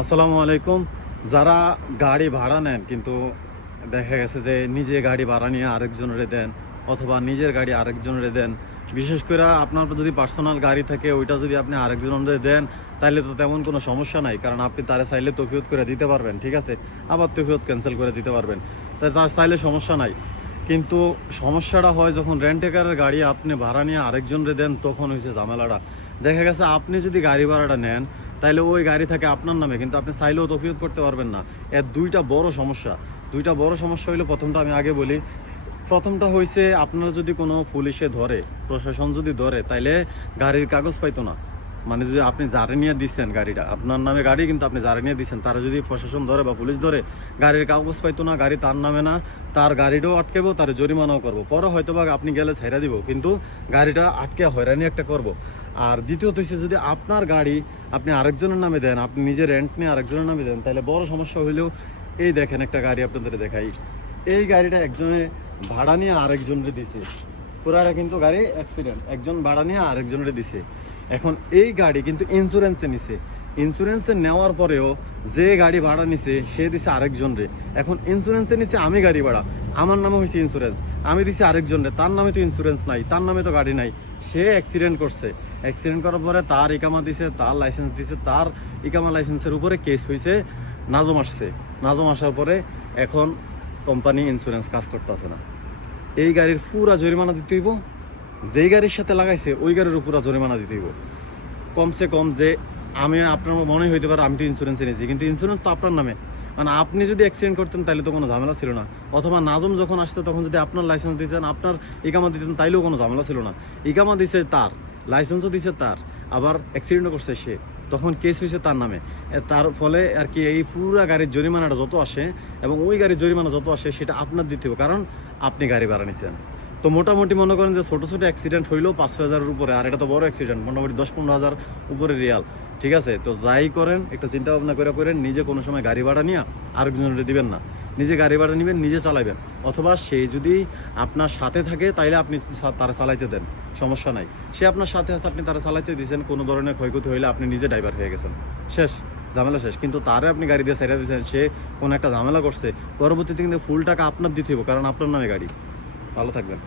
আসসালামু আলাইকুম। যারা গাড়ি ভাড়া নেন কিন্তু দেখা গেছে যে নিজে গাড়ি ভাড়া নিয়ে আরেকজনের দেন অথবা নিজের গাড়ি আরেকজনের দেন, বিশেষ করে আপনার যদি পার্সোনাল গাড়ি থাকে ওইটা যদি আপনি আরেকজনের দেন তাহলে তো তেমন কোনো সমস্যা নাই, কারণ আপনি তারে চাইলে তফিয়ত করে দিতে পারবেন, ঠিক আছে, আবার তফিয়ত ক্যান্সেল করে দিতে পারবেন, তাই তার চাইলে সমস্যা নাই। কিন্তু সমস্যাটা হয় যখন রেন্টেকারের গাড়ি আপনি ভাড়া নিয়ে আরেকজনরে দেন, তখন হয়েছে ঝামেলাটা। দেখা গেছে আপনি যদি গাড়ি ভাড়াটা নেন তাইলে ওই গাড়ি থাকে আপনার নামে, কিন্তু আপনি চাইলেও তফিয়ত করতে পারবেন না। এর দুইটা বড় সমস্যা হইলো, প্রথমটা আমি আগে বলি। প্রথমটা হয়েছে আপনার যদি কোনো পুলিশে ধরে, প্রশাসন যদি ধরে, তাইলে গাড়ির কাগজ পাইতো না। মানে যদি আপনি যারে নিয়ে দিচ্ছেন গাড়িটা, আপনার নামে গাড়ি কিন্তু আপনি যারে নিয়ে দিচ্ছেন, তারা যদি প্রশাসন ধরে বা পুলিশ ধরে, গাড়ির কাগজ পাইতো না, গাড়ি তার নামে না, তার গাড়িটাও আটকেবো, তার জরিমানাও করবো, পরে হয়তো বা আপনি গেলে ছাইরা দিব, কিন্তু গাড়িটা আটকে হয়রানি একটা করবো। আর দ্বিতীয়ত হচ্ছে যদি আপনার গাড়ি আপনি আরেকজনের নামে দেন, আপনি নিজে রেন্ট নিয়ে আরেকজনের নামে দেন, তাহলে বড় সমস্যা হইলেও এই দেখেন একটা গাড়ি আপনাদের দেখাই। এই গাড়িটা একজনে ভাড়া নিয়ে আরেকজনরে দিছে, পুরাটা কিন্তু গাড়ি অ্যাক্সিডেন্ট, একজন ভাড়া নিয়ে আরেকজনরে দিছে। এখন এই গাড়ি কিন্তু ইন্স্যুরেন্সে নিছে, ইন্স্যুরেন্সে নেওয়ার পরেও যে গাড়ি ভাড়া নিছে সে দিছে আরেকজনরে। এখন ইন্স্যুরেন্সে নিছে আমি গাড়ি ভাড়া, আমার নামে হয়েছে ইন্স্যুরেন্স, আমি দিছি আরেকজনরে, তার নামে তো ইন্স্যুরেন্স নাই, তার নামে তো গাড়ি নাই, সে অ্যাক্সিডেন্ট করছে। অ্যাক্সিডেন্ট করার পরে তার ইকামা দিছে, তার লাইসেন্স দিছে, তার ইকামা লাইসেন্সের উপরে কেস হয়েছে, নাজম আসছে। নাজম আসার পরে এখন কোম্পানি ইন্স্যুরেন্স কাজ করতেছে না। এই গাড়ির পুরা জরিমানা দিতে হইব, যেই গাড়ির সাথে লাগাইছে ওই গাড়ির পুরা জরিমানা দিতে হইব। কমসে কম যে আমি আপনার মনে হইতে পারে আমি তো ইন্স্যুরেন্স এনেছি, কিন্তু ইন্স্যুরেন্স তো আপনার নামে। মানে আপনি যদি অ্যাক্সিডেন্ট করতেন তাহলে তো কোনো ঝামেলা ছিল না, অথবা নাজম যখন আসছে তখন যদি আপনার লাইসেন্স দিতেন, আপনার ইকামা দিতেন, তাইলেও কোনো ঝামেলা ছিল না। ইকামা দিছে তার, লাইসেন্সও দিছে তার, আবার অ্যাক্সিডেন্টও করছে সে, তখন কেস হয়েছে তার নামে। তার ফলে আর কি এই পুরা গাড়ির জরিমানাটা যত আসে এবং ওই গাড়ির জরিমানা যত আসে সেটা আপনার দিতে হবে, কারণ আপনি গাড়ি ভাড়া নিছেন। তো মোটামুটি মনে করেন যে ছোটো ছোটো অ্যাক্সিডেন্ট হইলেও 500,000-এর উপরে, আর এটা তো বড় অ্যাক্সিডেন্ট, মোটামুটি 10-15 হাজার উপরে রিয়াল, ঠিক আছে। তো যাই করেন একটু চিন্তা ভাবনা করে করেন, নিজে কোনো সময় গাড়ি ভাড়া নিয়ে আরেকজনের দিবেন না, নিজে গাড়ি ভাড়া নেবেন, নিজে চালাবেন, অথবা সে যদি আপনার সাথে থাকে তাইলে আপনি তারা চালাইতে দেন, সমস্যা নাই। সে আপনার সাথে আছে, আপনি তারা চালাইতে দিয়েছেন, কোনো ধরনের ক্ষয়ক্ষতি হইলে আপনি নিজে ড্রাইভার হয়ে গেছেন, শেষ, ঝামেলা শেষ। কিন্তু তারে আপনি গাড়ি দিয়ে সাইডে দিয়েছেন, সে কোনো একটা ঝামেলা করছে, পরবর্তীতে কিন্তু ফুল টাকা আপনার দিতে হবে, কারণ আপনার নামে গাড়ি। ভালো থাকবেন।